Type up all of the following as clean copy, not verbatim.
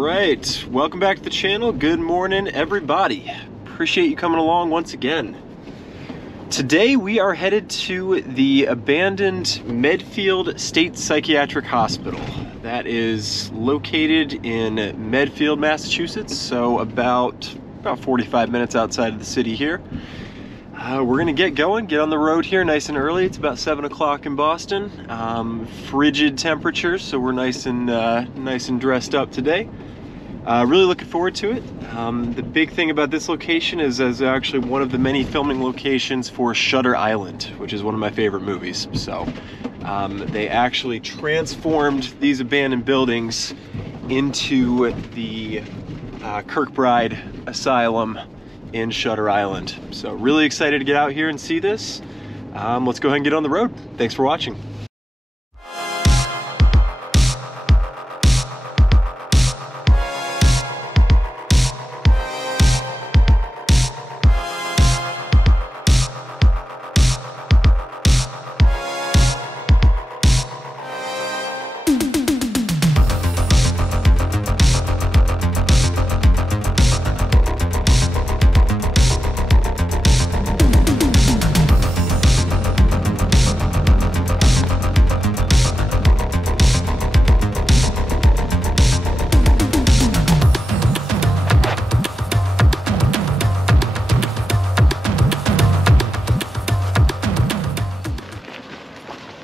right, welcome back to the channel. Good morning, everybody. Appreciate you coming along once again. Today we are headed to the abandoned Medfield State Psychiatric Hospital. That is located in Medfield, Massachusetts, so about 45 minutes outside of the city here. We're gonna get going, get on the road here nice and early. It's about 7 o'clock in Boston. Frigid temperatures, so we're nice and dressed up today. Really looking forward to it. The big thing about this location is actually one of the many filming locations for Shutter Island, which is one of my favorite movies. So they actually transformed these abandoned buildings into the Kirkbride Asylum in Shutter Island. So really excited to get out here and see this. Let's go ahead and get on the road. Thanks for watching.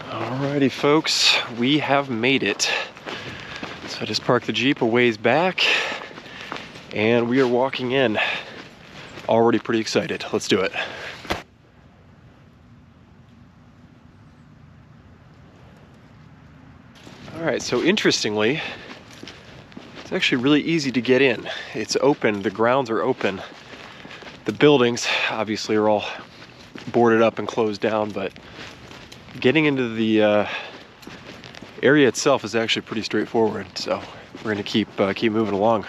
Alrighty folks, we have made it. So I just parked the Jeep a ways back and we are walking in. Already pretty excited. Let's do it. Alright, so interestingly, it's actually really easy to get in. It's open, the grounds are open. The buildings obviously are all boarded up and closed down, but getting into the area itself is actually pretty straightforward, so we're going to keep moving along.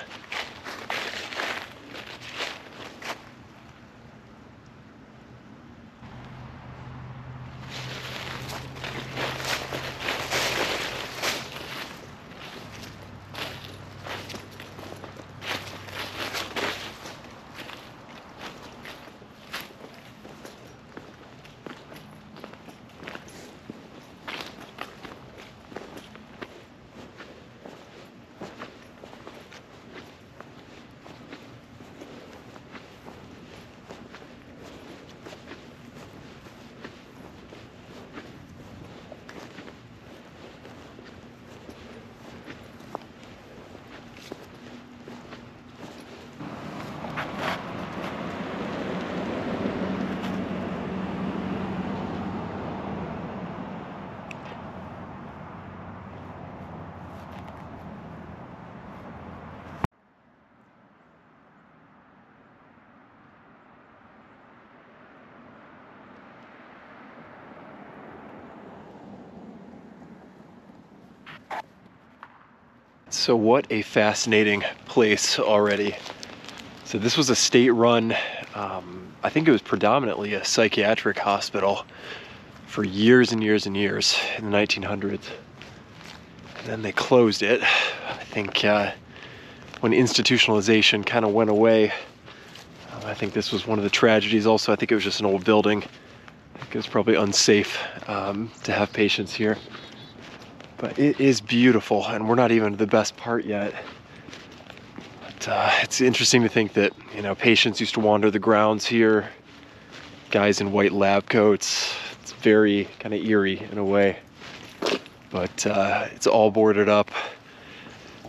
So what a fascinating place already. So this was a state-run, I think it was predominantly a psychiatric hospital for years and years and years in the 1900s. And then they closed it. I think when institutionalization kind of went away, I think this was one of the tragedies. Also, I think it was just an old building. I think it was probably unsafe to have patients here. But it is beautiful, and we're not even to the best part yet. But it's interesting to think that, you know, patients used to wander the grounds here, guys in white lab coats. It's very kind of eerie in a way. But it's all boarded up.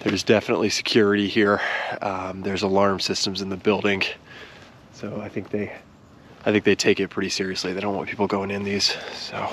There's definitely security here. There's alarm systems in the building. So I think they take it pretty seriously. They don't want people going in these, so.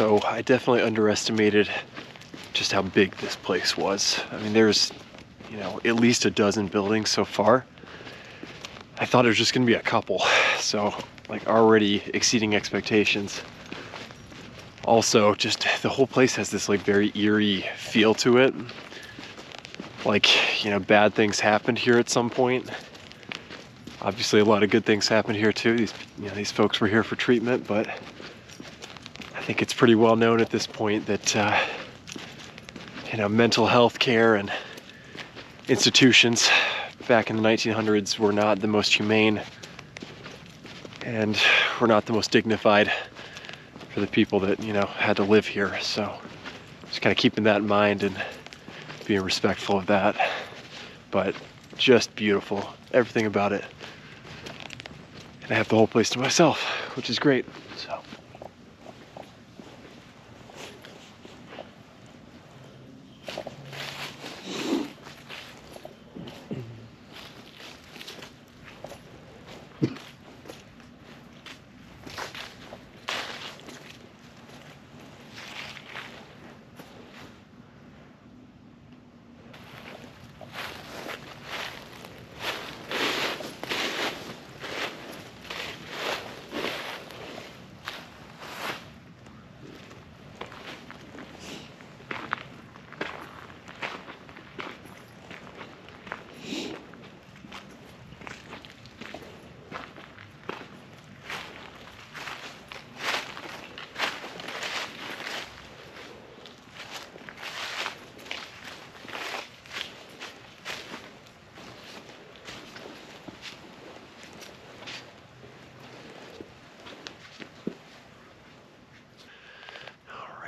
So I definitely underestimated just how big this place was. I mean, there's, you know, at least a dozen buildings so far. I thought it was just gonna be a couple. So like already exceeding expectations. Also, just the whole place has this like very eerie feel to it. Like, you know, bad things happened here at some point. Obviously a lot of good things happened here too. These folks were here for treatment, but I think it's pretty well known at this point that you know, mental health care and institutions back in the 1900s were not the most humane and were not the most dignified for the people that, you know, had to live here. So just kind of keeping that in mind and being respectful of that. But just beautiful, everything about it. And I have the whole place to myself, which is great. So.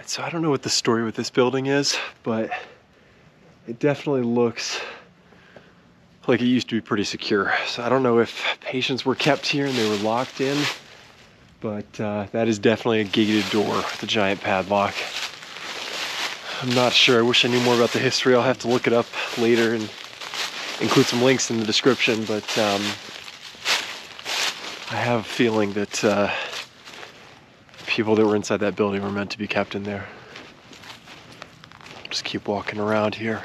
So I don't know what the story with this building is, but it definitely looks like it used to be pretty secure. So I don't know if patients were kept here and they were locked in, but that is definitely a gated door with a giant padlock. I'm not sure. I wish I knew more about the history. I'll have to look it up later and include some links in the description, but I have a feeling that people that were inside that building were meant to be kept in there. Just keep walking around here.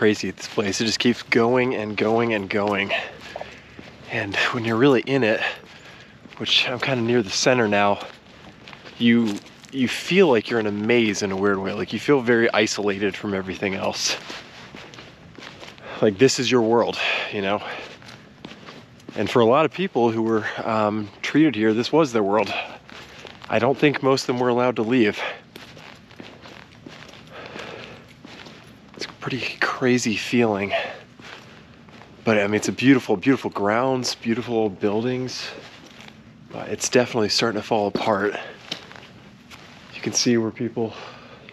crazy at this place. It just keeps going and going and going. And when you're really in it, which I'm kind of near the center now, you feel like you're in a maze in a weird way. Like you feel very isolated from everything else. Like this is your world, you know? And for a lot of people who were treated here, this was their world. I don't think most of them were allowed to leave. It's a pretty crazy feeling. But I mean, it's a beautiful, beautiful grounds, beautiful old buildings. But it's definitely starting to fall apart. You can see where people,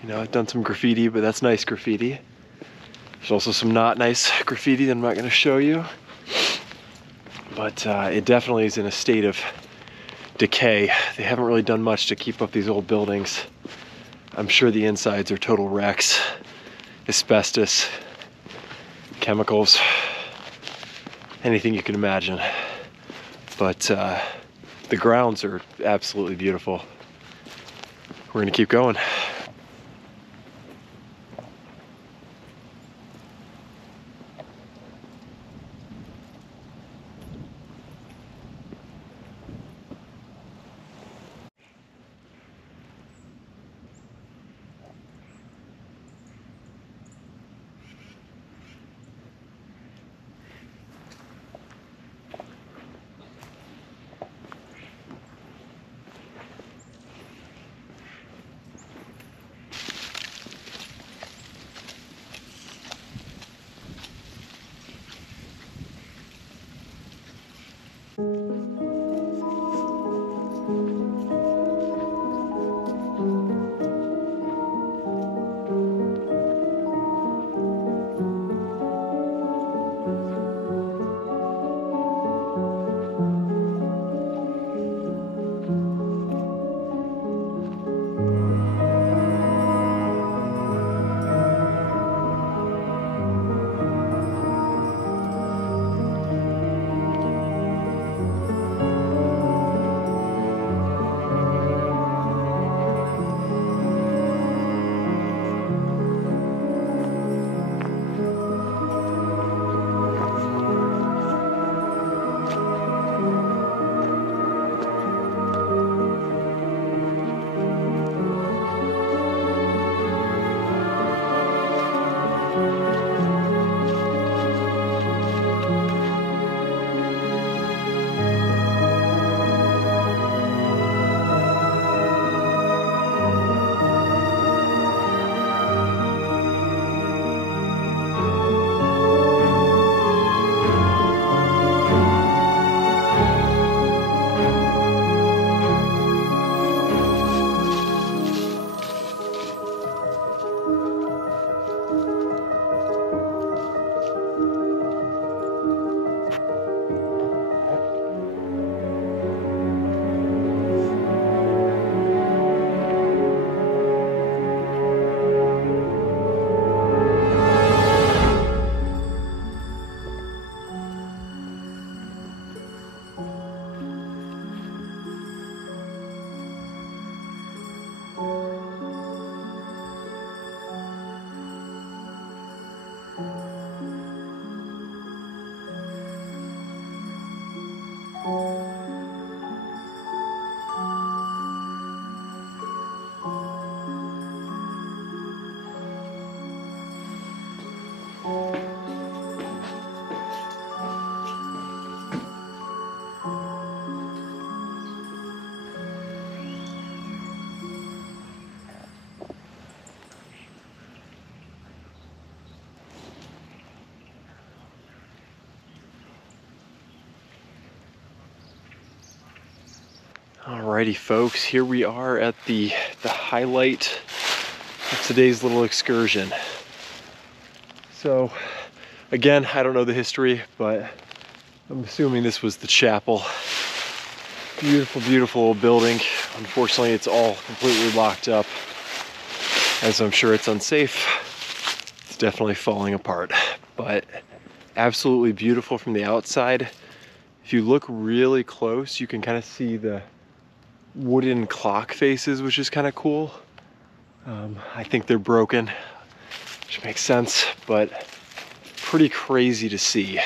you know, have done some graffiti, but that's nice graffiti. There's also some not nice graffiti that I'm not gonna show you. But it definitely is in a state of decay. They haven't really done much to keep up these old buildings. I'm sure the insides are total wrecks. Asbestos, chemicals, anything you can imagine. But the grounds are absolutely beautiful. We're gonna keep going. Alrighty folks, here we are at the highlight of today's little excursion. So again, I don't know the history, but I'm assuming this was the chapel. Beautiful, beautiful old building. Unfortunately, it's all completely locked up, as I'm sure it's unsafe. It's definitely falling apart, but absolutely beautiful from the outside. If you look really close, you can kind of see the wooden clock faces, which is kind of cool. I think they're broken, which makes sense, but pretty crazy to see.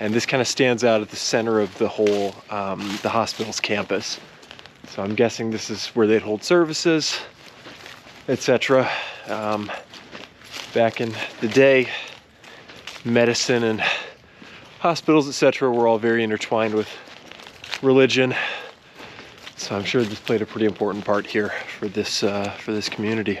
And this kind of stands out at the center of the whole, the hospital's campus. So I'm guessing this is where they'd hold services, etc. Back in the day, medicine and hospitals, etc. were all very intertwined with religion. So I'm sure this played a pretty important part here for this community.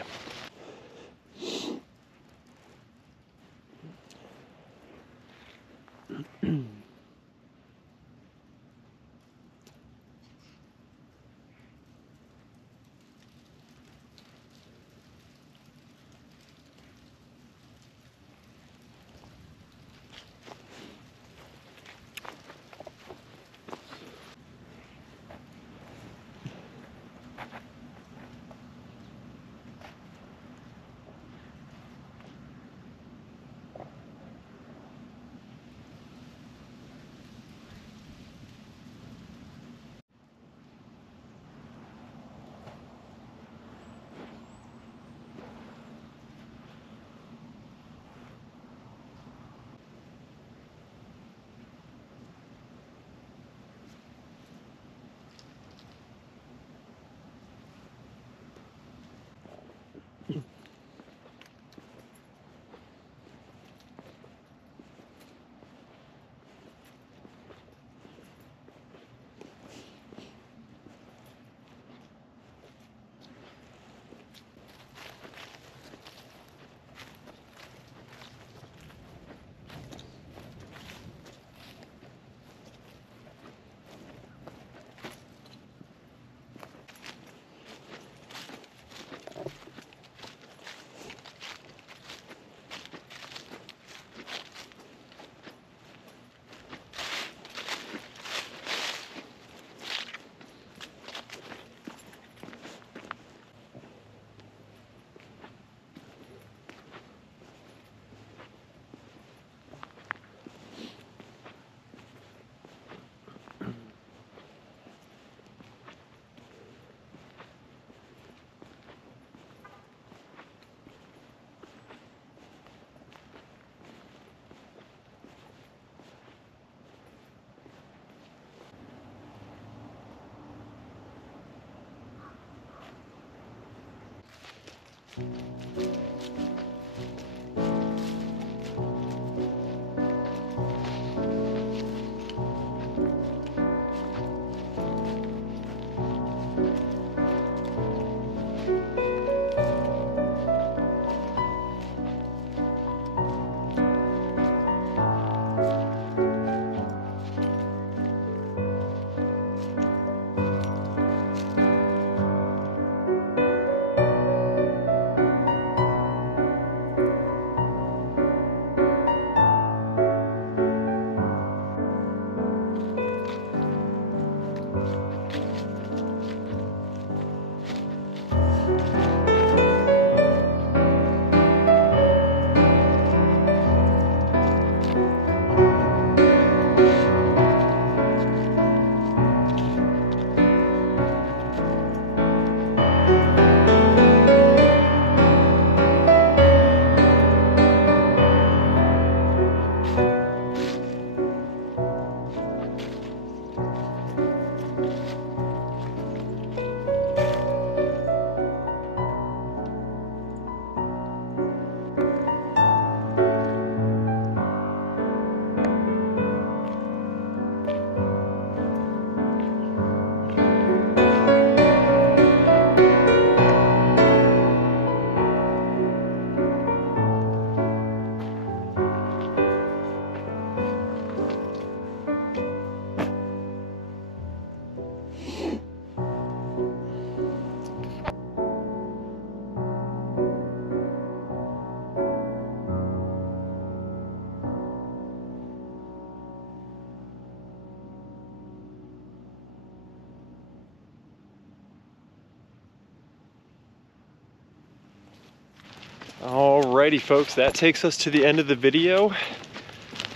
Alrighty folks, that takes us to the end of the video.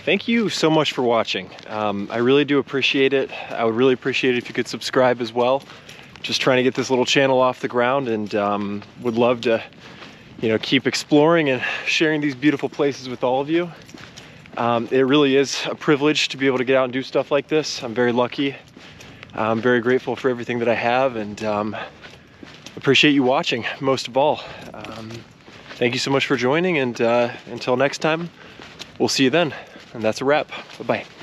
Thank you so much for watching. I really do appreciate it. I would really appreciate it if you could subscribe as well. Just trying to get this little channel off the ground, and would love to, keep exploring and sharing these beautiful places with all of you. It really is a privilege to be able to get out and do stuff like this. I'm very lucky. I'm very grateful for everything that I have, and appreciate you watching most of all. Thank you so much for joining, and until next time, we'll see you then. And that's a wrap. Bye-bye.